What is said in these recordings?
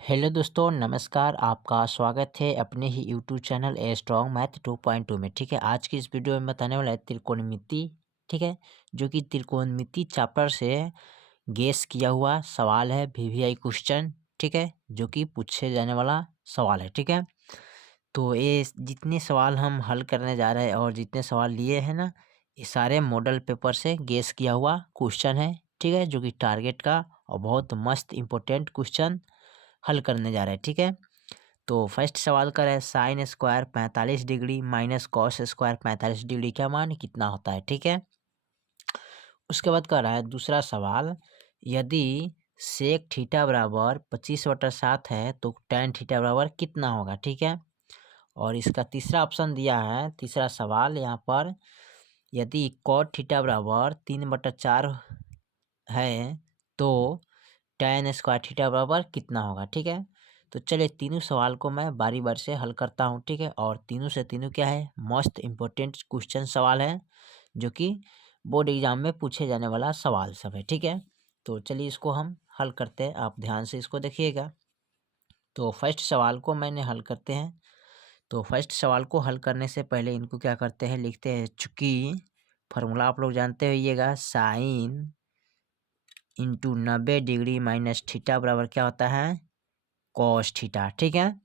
Hello दोस्तों, नमस्कार। आपका स्वागत है अपने ही YouTube channel a strong math 2.2 में। ठीक है, आज की इस वीडियो में बताने वाला है त्रिकोणमिति। ठीक है, जो कि त्रिकोणमिति चैप्टर से गेस किया हुआ सवाल है, वीवीआई क्वेश्चन। ठीक है, जो कि पूछे जाने वाला सवाल है। ठीक है, तो ये जितने सवाल हम हल करने जा रहे हैं और जितने सवाल लिए हैं ना, ये सारे मॉडल पेपर से गेस किया हुआ क्वेश्चन है। ठीक है, जो कि टारगेट का और बहुत मस्त इंपॉर्टेंट क्वेश्चन हल करने जा रहे हैं। ठीक है, तो फर्स्ट सवाल कर है sine square 45 degree minus cos square 45 degree का मान कितना होता है। ठीक है, उसके बाद कर रहा है दूसरा सवाल, यदि सेक थीटा बराबर 25/7 है तो टेन थीटा बराबर कितना होगा। ठीक है, और इसका तीसरा ऑप्शन दिया है, तीसरा सवाल यहाँ पर, यदि कॉट थीटा बराबर 3/4 है तो टेन स्क्वायर थीटा बराबर कितना होगा। ठीक है, तो चलिए तीनों सवाल को मैं बारी बारी से हल करता हूँ। ठीक है, और तीनों से तीनों क्या है, मोस्ट इम्पोर्टेंट क्वेश्चन सवाल है, जो कि बोर्ड एग्जाम में पूछे जाने वाला सवाल सब है। ठीक है, तो चलिए इसको हम हल करते हैं, आप ध्यान से इसको देखिएगा। तो फर्स्ट सवाल को मैंने हल करते हैं। तो फर्स्ट सवाल को हल करने से पहले इनको क्या करते हैं, लिखते हैं। चूँकि फार्मूला आप लोग जानते होइएगा, sine into 90 degree minus theta बराबर क्या होता है, कॉस थीटा। ठीक है,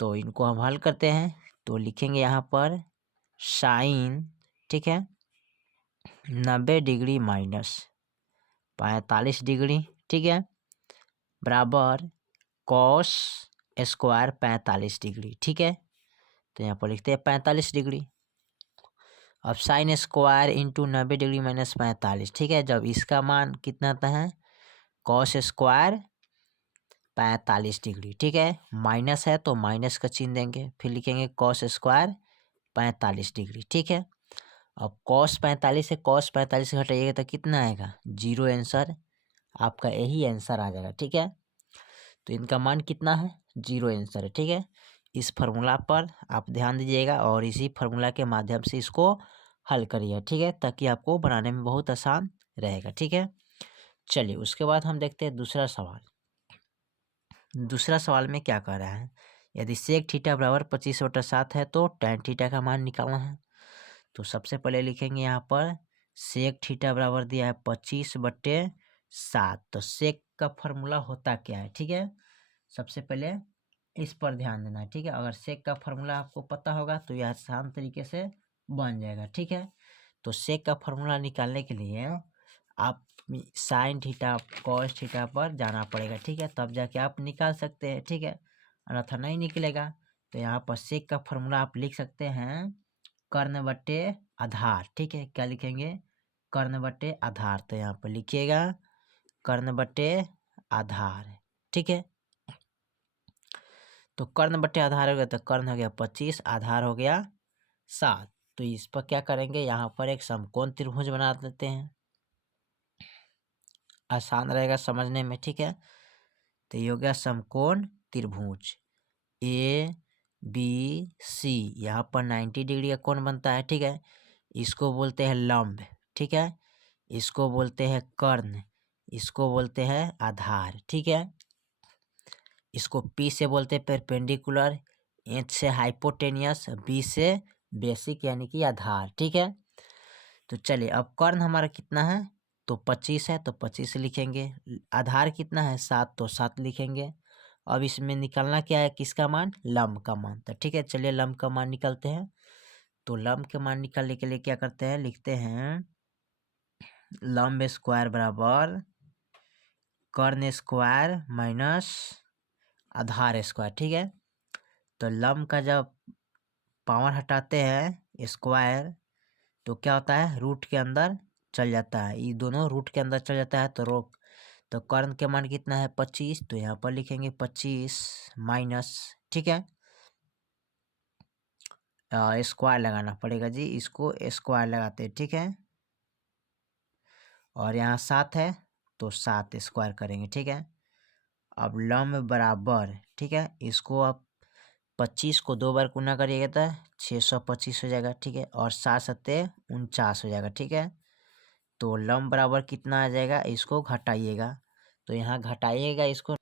तो इनको हम हल करते हैं। तो लिखेंगे यहाँ पर साइन, ठीक है, 90 डिग्री माइनस 45 डिग्री, ठीक है, बराबर कॉस स्क्वायर 45 डिग्री। ठीक है, तो यहाँ पर लिखते हैं 45 डिग्री। अब sine square into 90 degree minus 45, ठीक है, जब इसका मान कितना आता है, कॉस स्क्वायर 45 डिग्री। ठीक है, माइनस है तो माइनस का चिन्ह देंगे, फिर लिखेंगे कॉस स्क्वायर 45 डिग्री। ठीक है, अब कॉस 45 से कॉस 45 घटाइएगा तो कितना आएगा, जीरो। आंसर आपका यही आंसर आ जाएगा। ठीक है, तो इनका मान कितना है, जीरो आंसर है। ठीक है, इस फार्मूला पर आप ध्यान दीजिएगा और इसी फार्मूला के माध्यम से इसको हल करिए। ठीक है, ताकि आपको बनाने में बहुत आसान रहेगा। ठीक है, चलिए उसके बाद हम देखते हैं दूसरा सवाल। दूसरा सवाल में क्या कह रहा है, यदि सेक थीटा बराबर 25/7 है तो टेन थीटा का मान निकालना है। तो सबसे पहले लिखेंगे यहाँ पर सेक थीटा बराबर दिया है 25/7। तो सेक का फॉर्मूला होता क्या है। ठीक है, सबसे पहले इस पर ध्यान देना है। ठीक है, अगर सेक का फॉर्मूला आपको पता होगा तो यह आसान तरीके से बन जाएगा। ठीक है, तो सेक का फॉर्मूला निकालने के लिए आप साइन थीटा कॉस थीटा पर जाना पड़ेगा। ठीक है, तब जाके आप निकाल सकते हैं। ठीक है, अन्यथा नहीं निकलेगा। तो यहाँ पर सेक का फॉर्मूला आप लिख सकते हैं कर्ण बट्टे आधार। ठीक है, क्या लिखेंगे, कर्ण बट्टे आधार। तो यहाँ पर लिखिएगा कर्ण बट्टे आधार। ठीक है, तो कर्ण बट्टे आधार हो गया, तो कर्ण हो गया 25, आधार हो गया 7। तो इस पर क्या करेंगे, यहाँ पर एक समकोण त्रिभुज बना देते हैं, आसान रहेगा समझने में। ठीक है, तो ये हो गया समकोण त्रिभुज ए बी सी। यहाँ पर 90 डिग्री का कोण बनता है। ठीक है, इसको बोलते हैं लंब। ठीक है, इसको बोलते हैं कर्ण, इसको बोलते हैं आधार। ठीक है, इसको पी से बोलते हैं परपेंडिकुलर, एच से हाइपोटेनियस, बी से बेसिक यानी कि आधार। ठीक है, तो चलिए अब कर्ण हमारा कितना है, तो 25 है तो 25 लिखेंगे। आधार कितना है 7, तो 7 लिखेंगे। अब इसमें निकालना क्या है, किसका मान, लंब का मान। तो ठीक है, चलिए लंब का मान निकालते हैं। तो लंब के मान निकालने के लिए क्या करते हैं, लिखते हैं लंब स्क्वायर बराबर कर्ण स्क्वायर माइनस आधार स्क्वायर। ठीक है, तो लंब का जब पावर हटाते हैं स्क्वायर तो क्या होता है, रूट के अंदर चल जाता है, ये दोनों रूट के अंदर चल जाता है। तो कर्ण के मान कितना है 25, तो यहाँ पर लिखेंगे 25 माइनस, ठीक है, स्क्वायर लगाना पड़ेगा जी, इसको स्क्वायर लगाते हैं। ठीक है, और यहाँ 7 है तो 7 स्क्वायर करेंगे। ठीक है, अब लंब बराबर, ठीक है, इसको आप 25 को 2 बार गुना करिएगा तो 625 हो जाएगा। ठीक है, और 7×7 = 49 हो जाएगा। ठीक है, तो लंब बराबर कितना आ जाएगा, इसको घटाइएगा, तो यहाँ घटाइएगा इसको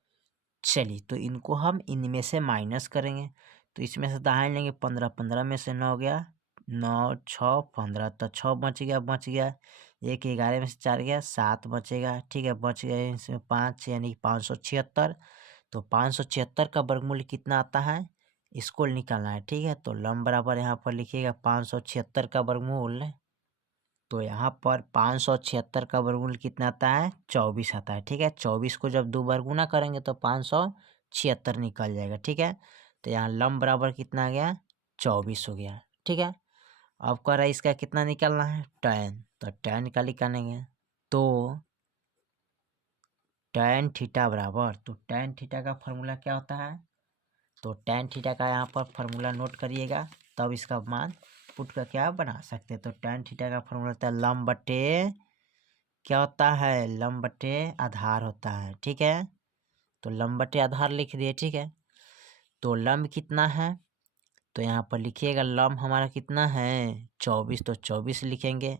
चलिए तो इनको हम इनमें से माइनस करेंगे। तो इसमें से दाहिने लेंगे 15, 15 में से 9 गया, 9 6 15, तो 6 बच गया। एक 11 में से 4 गया, 7 बचेगा। ठीक है, बच गए इसमें 5 यानी 576। तो 576 का वर्गमूल कितना आता है, इसको निकालना है। ठीक है, तो लम बराबर यहाँ पर लिखिएगा 576 का वर्गमूल। तो यहाँ पर 576 का वर्गमूल कितना आता है, 24 आता है। ठीक है, 24 को जब 2 बार गुना करेंगे तो 576 निकल जाएगा। ठीक है, तो यहाँ लम बराबर कितना आ गया, 24 हो गया। ठीक है, अब कह रहा है इसका कितना निकालना है, tan, तो tan का निकालेंगे। तो tan थीटा बराबर, तो tan थीटा का फॉर्मूला क्या होता है, तो tan थीटा का यहाँ पर फॉर्मूला नोट करिएगा, तब इसका मान पुट का क्या बना सकते हैं। तो tan थीटा का फॉर्मूला होता है लंब बटे क्या होता है, लंब बटे आधार होता है। ठीक है, तो लंब बटे आधार लिख दिए। ठीक है, तो लंब कितना है, तो यहाँ पर लिखिएगा लंब हमारा कितना है 24, तो 24 लिखेंगे।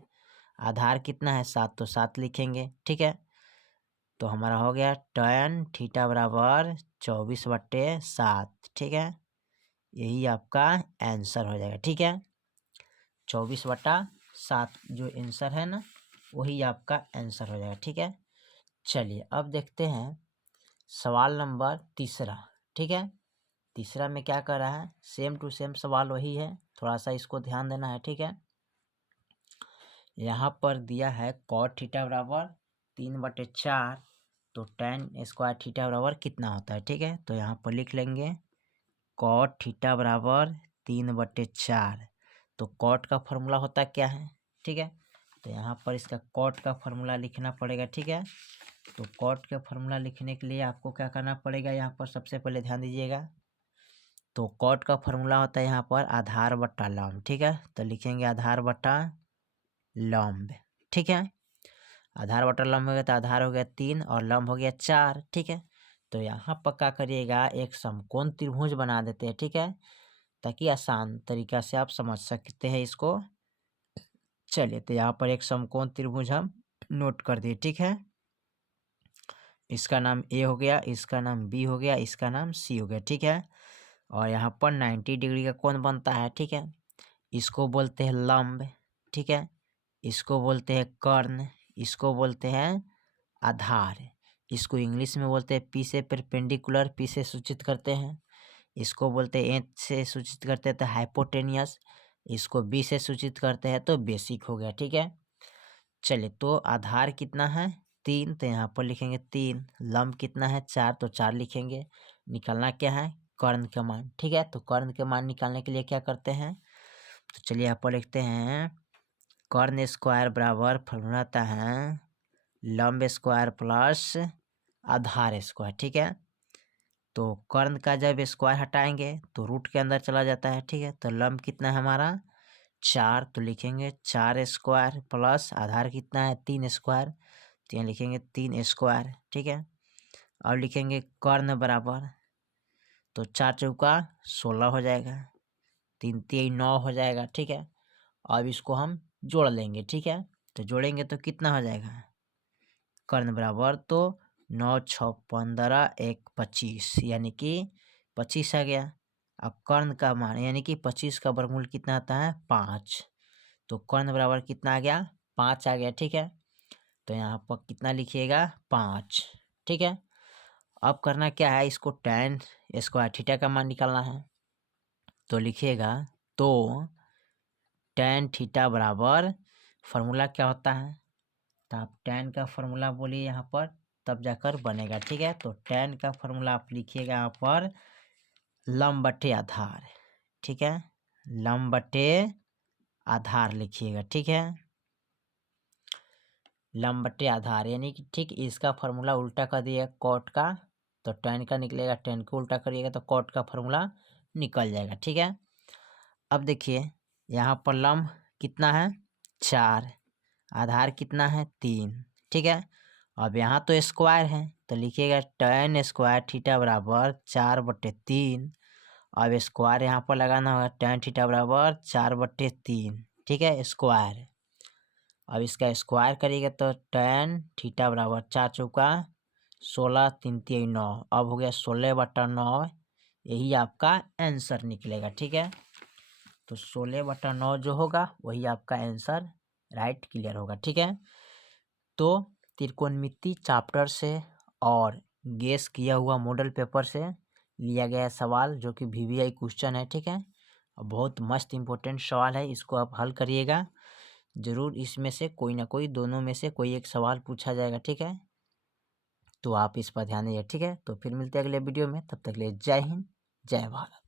आधार कितना है 7, तो 7 लिखेंगे। ठीक है, तो हमारा हो गया tan थीटा बराबर 24/7। ठीक है, यही आपका आंसर हो जाएगा। ठीक है, 24/7 जो आंसर है ना, वही आपका आंसर हो जाएगा। ठीक है, चलिए अब देखते हैं सवाल नंबर तीसरा। ठीक है, तीसरा में क्या कर रहा है, सेम टू सेम सवाल वही है, थोड़ा सा इसको ध्यान देना है। ठीक है, यहाँ पर दिया है cot थीटा बराबर 3/4, तो tan स्क्वायर थीटा बराबर कितना होता है। ठीक है, तो यहाँ पर लिख लेंगे cot थीटा बराबर 3/4। तो cot का फॉर्मूला होता क्या है, ठीक है, तो यहाँ पर इसका cot का फॉर्मूला लिखना पड़ेगा। ठीक है, तो cot का फॉर्मूला लिखने के लिए आपको क्या करना पड़ेगा, यहाँ पर सबसे पहले ध्यान दीजिएगा। तो cot का फॉर्मूला होता है यहाँ पर आधार बट्टा लंब। ठीक है, तो लिखेंगे आधार बट्टा लंब। ठीक है, आधार बटा लंब हो गया, तो आधार हो गया 3 और लंब हो गया 4। ठीक है, तो यहाँ पर क्या करिएगा, एक समकोण त्रिभुज बना देते हैं। ठीक है, ताकि आसान तरीका से आप समझ सकते हैं इसको। चलिए, तो यहाँ पर एक समकोण त्रिभुज हम नोट कर दिए। ठीक है, इसका नाम ए हो गया, इसका नाम बी हो गया, इसका नाम सी हो गया। ठीक है, और यहाँ पर 90 डिग्री का कोण बनता है। ठीक है, इसको बोलते हैं लंब। ठीक है, इसको बोलते हैं कर्ण, इसको बोलते हैं आधार। इसको इंग्लिश में बोलते हैं पी से परपेंडिकुलर, पी से सूचित करते हैं। इसको बोलते हैं एच से सूचित करते हैं तो हाइपोटेनियस। इसको बी से सूचित करते हैं तो बेसिक हो गया। ठीक है, चलिए, तो आधार कितना है 3, तो यहाँ पर लिखेंगे 3। लंब कितना है 4, तो 4 लिखेंगे। निकालना क्या है, कर्ण का मान। ठीक है, तो कर्ण के मान निकालने के लिए क्या करते हैं, तो चलिए यहाँ पर लिखते हैं कर्ण स्क्वायर बराबर फॉर्मूला आता है लंब स्क्वायर प्लस आधार स्क्वायर। ठीक है, तो कर्ण का जब स्क्वायर हटाएंगे तो रूट के अंदर चला जाता है। ठीक है, तो लंब कितना है हमारा 4, तो लिखेंगे 4 स्क्वायर प्लस आधार कितना है 3 स्क्वायर, तो यहाँ लिखेंगे 3 स्क्वायर। ठीक है, अब लिखेंगे कर्ण बराबर, तो 4 चौका 16 हो जाएगा, 3 3 9 हो जाएगा। ठीक है, अब इसको हम जोड़ लेंगे। ठीक है, तो जोड़ेंगे तो कितना हो जाएगा, कर्ण बराबर, तो 9 6 15 1 25, यानी कि 25 आ गया। अब कर्ण का मान यानी कि 25 का वर्गमूल कितना आता है 5, तो कर्ण बराबर कितना आ गया 5 आ गया। ठीक है, तो यहाँ पर कितना लिखिएगा 5। ठीक है, अब करना क्या है, इसको tan स्क्वायर थीटा का मान निकालना है। तो लिखिएगा, तो tan थीटा बराबर फॉर्मूला क्या होता है, तो आप tan का फॉर्मूला बोलिए यहाँ पर, तब जाकर बनेगा। ठीक है, तो tan का फॉर्मूला आप लिखिएगा यहाँ पर लंब बटे आधार। ठीक है, लंब बटे आधार लिखिएगा। ठीक है, लंब बटे आधार यानी कि ठीक इसका फॉर्मूला उल्टा कर दिए कॉट का, तो tan का निकलेगा, tan को उल्टा करिएगा तो कॉट का फॉर्मूला निकल जाएगा। ठीक है, अब देखिए यहाँ पर लंब कितना है 4, आधार कितना है 3। ठीक है, अब यहाँ तो स्क्वायर है, तो लिखिएगा tan स्क्वायर थीटा बराबर 4/3। अब स्क्वायर यहाँ पर लगाना होगा, tan थीटा बराबर 4/3। ठीक है, स्क्वायर। अब इसका स्क्वायर करिएगा तो tan थीटा बराबर 4 चौका 16 3 3 9, अब हो गया 16/9, यही आपका आंसर निकलेगा। ठीक है, तो 16/9 जो होगा वही आपका आंसर राइट क्लियर होगा। ठीक है, तो त्रिकोणमिति चैप्टर से और गेस किया हुआ मॉडल पेपर से लिया गया सवाल जो कि वीवीआई क्वेश्चन है। ठीक है, और बहुत मस्त इम्पोर्टेंट सवाल है, इसको आप हल करिएगा ज़रूर। इसमें से कोई ना कोई, दोनों में से कोई एक सवाल पूछा जाएगा। ठीक है, तो आप इस पर ध्यान दीजिए। ठीक है, तो फिर मिलते हैं अगले वीडियो में, तब तक के लिए जय हिंद, जय भारत।